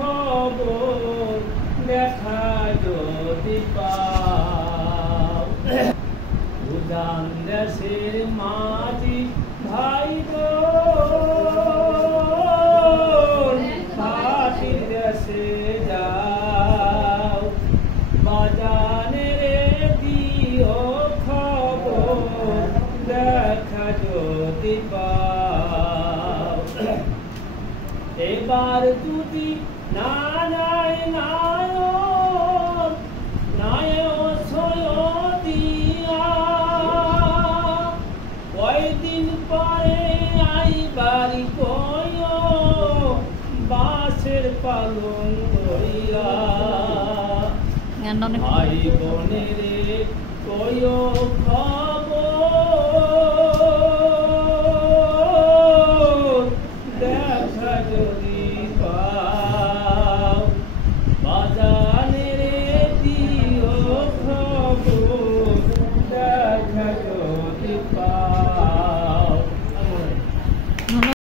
খবর দেখা যদি পাও উদান দেশের মাঝি ভাই বোন মাটি দেশে যাও বাজানে রে দিও খবর দেখা যদি পাও এবার যদি না যায় নায়ক নায়ক সয়দিয়া কয়দিন পরে আইবারি কয় বাসের পালন করিয়া ভাই বোনেরে কয়